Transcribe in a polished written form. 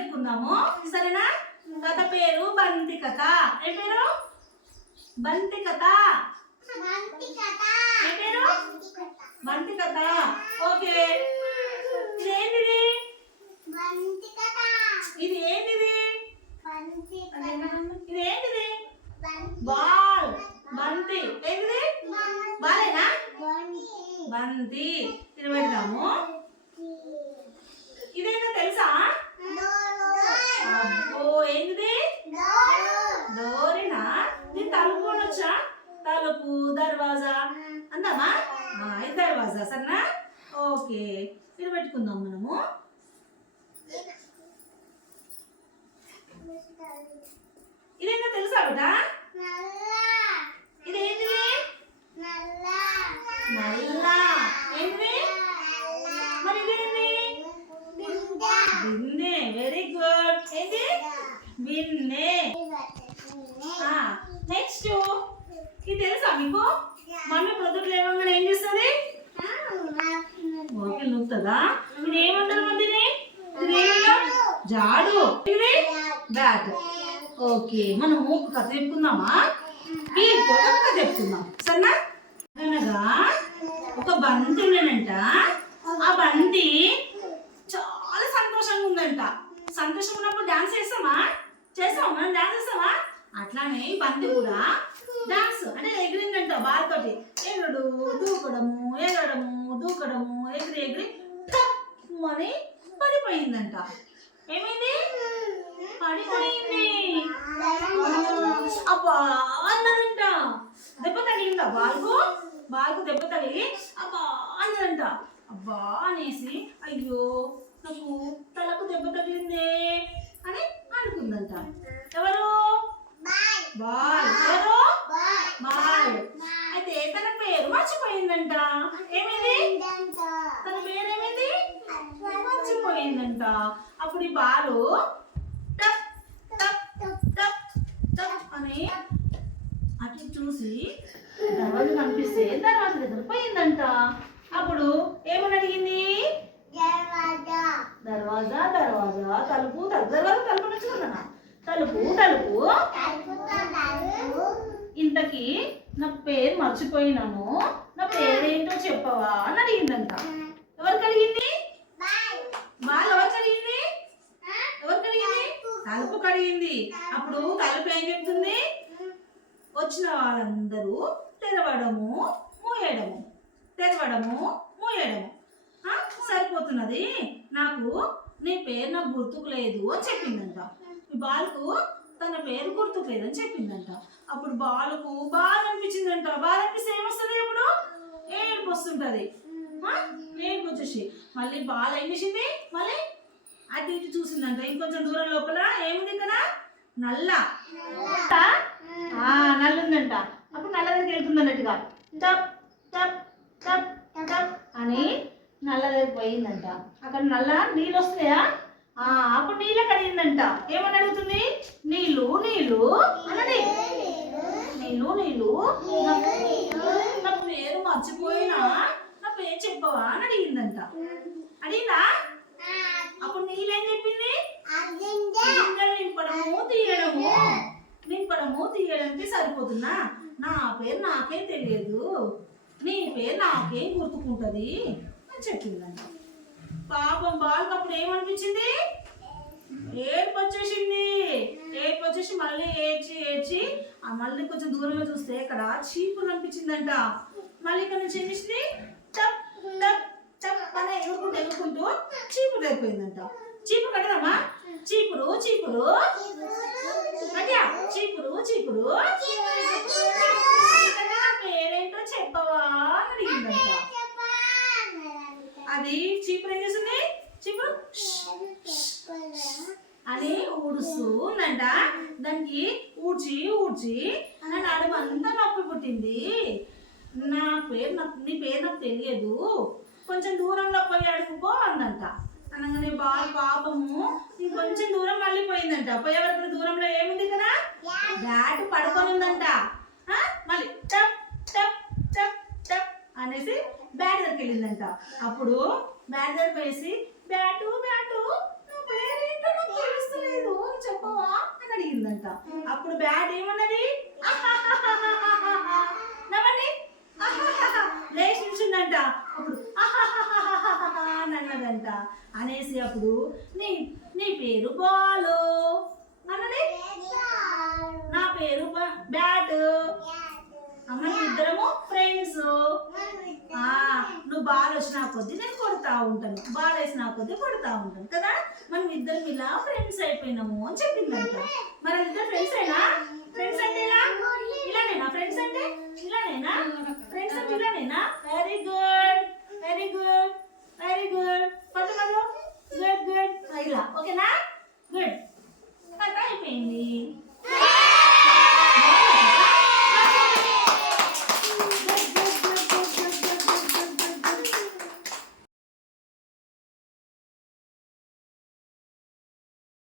చెప్పుకుందాము సరేనా. కథ పేరు బంతి కథ. ఏ పేరు? బంతి కథ. ఏ పేరు? బంతి కథ. ఓకే. ఇదేంటిది? ఇది ఏంటిది? ఇదేంటిది? బాల్. బంతి. ఏంటిది? బాలేనా? బంతి. తినబెడదాము. ఇదేంటో తెలుసా? అబ్బో ఏంటిది? డోరేనా? దీన్ని తలుపు కొనొచ్చా? తలుపు, దర్వాజా అందామా? ఇది దర్వాజా సరేనా. ఓకే తినబెట్టుకుందాం మనము. ఇదేంటో తెలుసా బిడ్డ? ఇదేంటిది? నల్ల. ఏంటిది? మరి ఇదేంటి? బిందె. Very good. ఏంటి? బిందె. నెక్స్ట్ ఇది తెలుసా మీకు? మమ్మీ పొద్దుట లేవగానే ఏం చేస్తుంది? ఓకే నూపుతుందా? ఇది ఏమంటారు మమ్మీని? జాడు. ఇది బ్యాట్. ఓకే మనము కథ చెప్పుకుందామా? కథ చెప్పుకుందాం సరేనా. అనగా ఒక బంతి ఉండేనంట. ఆ బంతి చాలా సంతోషంగా ఉందంట. సంతోషంగా ఉన్నప్పుడు డాన్స్ చేస్తామా? చేస్తామా? మనం డాన్స్ చేస్తామా? అట్లానే ఈ బంతి కూడా డాన్స్ అంటే ఎగిరిందంట. బాల్ తోటి ఎగుడు దూకడము ఎగరడము దూకడము ఎగిరి ఎగిరి అని పడిపోయిందంట. ఏమైంది? పడిపోయింది. అబ్బా అన్నదంట. దెబ్బ తగిలిందా బాల్కు? బాల్కు దెబ్బ తగిలి అబ్బా అన్నదంట. అబ్బా అనేసి అయ్యో నాకు తలకు దెబ్బ తగిలిందే అని అనుకుందంట. ఎవరు? బాల్. ఎవరు? బాల్. అయితే తన పేరు మర్చిపోయిందంట. ఏమైంది? తన పేరు ఏమైంది? మర్చిపోయిందంట. అప్పుడు ఈ బాలు టప్ టప్ టప్ టప్ అని అటు చూసి దర్వాజా కనిపిస్తే దర్వాజా దగ్గర పోయిందంట. అప్పుడు ఏమని అడిగింది? దర్వాజా దర్వాజా తలుపు తలుపు. దర్వాజా తలుపు నచ్చుకుందా? తలుపు తలుపు. ఇంతకీ నా పేరు మర్చిపోయినాను, నా పేరేంటో చెప్పవా అని అడిగిందంట. ఎవరికి అడిగింది? బాల్. ఎవరికి అడిగింది? ఎవరికి అడిగింది? తలుపుకి అడిగింది. అప్పుడు తలుపు ఏం చెప్తుంది? వచ్చిన వాళ్ళందరూ తెరవడము మూయడము తెరవడము మూయడము. సరిపోతున్నది నాకు, నీ పేరు నాకు గుర్తుకు లేదు అని చెప్పిందంట. బాలుకు తన పేరు గుర్తుకు లేదని చెప్పిందంట. అప్పుడు బాలుకు బాధ అనిపించిందంట. బాధ అనిపిస్తే ఏమొస్తుంది? అప్పుడు ఏడుపు వస్తుంటుంది. ఏడుపు వచ్చేసి మళ్ళీ బాల్ ఏం చేసింది? మళ్ళీ అటు ఇటు చూసిందంట. ఇంకొంచెం దూరం లోపల ఏముంది కదా? నల్ల. నల్ల ఉందంట. అప్పుడు నల్ల దగ్గరికి వెళ్తుంది అన్నట్టుగా టప్ టప్ టప్ టప్ అని నల్ల దగ్గరికి పోయిందంట. అక్కడ నల్ల నీళ్ళు వస్తాయా? అప్పుడు నీళ్ళ కడిగిందంట. ఏమని అడుగుతుంది? నీళ్ళు నీళ్ళు అన్నది. నీళ్ళు నీళ్ళు నా పేరు మర్చిపోయినా నా పేరు చెప్పవా అని అడిగిందంట. అడిగిందా? అప్పుడు నీళ్ళు ఏం చెప్పింది? నింపడము తీయడము. నింపడము తీయడానికి సరిపోతున్నా, నా పేరు నాకేం తెలియదు, నీ పేరు నాకేం గుర్తుకుంటుంది అని చెప్పిందంట. పాపం బాల్కి అప్పుడు ఏమనిపించింది? ఏడుపు వచ్చేసింది. ఏడుపు వచ్చేసి మళ్ళీ ఏడ్చి ఏడ్చి మళ్ళీ కొంచెం దూరంగా చూస్తే ఇక్కడ చీపురు అనిపించిందంట. మళ్ళీ ఇక్కడ నుంచి ఏం చేసింది? టప్ టప్ టప్ అని ఎగురుకుంటూ చీపురు అయిపోయిందంట. చీపురు కట్టదమ్మా. చీపురు చీపురు కట్యా. చీపురు చీపురు పేరేంటో చెప్పవా అని అడిగిందంట. అది చీపురు ఏం చేస్తుంది? చీపురు అని ఊడుస్తూ ఉందంట. దానికి ఊడ్చి ఊడ్చి నా నడుము అంతా నొప్పి పుట్టింది. నా పేరు నీ పేరు నాకు తెలియదు, కొంచెం దూరంలో పోయి అడుగుపో అందంట. అనగానే బాల్ పాపము ఇంకొంచెం దూరం మళ్ళీ పోయిందంట. పోయే వరకు దూరంలో ఏముంది కదా? బ్యాట్ పడుకొని ఉందంట. మళ్ళీ టప్ టప్ టప్ టప్ అనేసి బ్యాట్ దగ్గరికి వెళ్ళిందంట. అప్పుడు బ్యాట్ దగ్గర వేసి బ్యాటు బ్యాటు నా పేరేంటో నాకు వచ్చిందంట. అప్పుడు బ్యాట్ ఏమన్నది? నవ్వండి. లేచి నిల్చుందంట. అప్పుడు అని అన్నదంట. అనేసి అప్పుడు నీ నీ పేరు బాలు అన్నది. నా పేరు బ్యాట్. అమ్మ ఇద్దరము ఫ్రెండ్స్. నువ్వు బాల్ వచ్చిన కొద్దీ నేను కొడతా ఉంటాను, బాల్ వేసిన కొద్దీ కొడతా ఉంటాను కదా, మనం ఇద్దరం ఇలా ఫ్రెండ్స్ అయిపోయినాము అని చెప్పిందంట. మరి ఇద్దరు ఫ్రెండ్స్ అయినా? ఫ్రెండ్స్ అంటే ఇలానేనా? ఫ్రెండ్స్ అంటే ఇలానేనా? ఫ్రెండ్స్ అంటే ఇలానేనా? Very good, very good, very good. పట్టు గుడ్ గుడ్ ఇలా. ఓకేనా? గుడ్. కథ అయిపోయింది.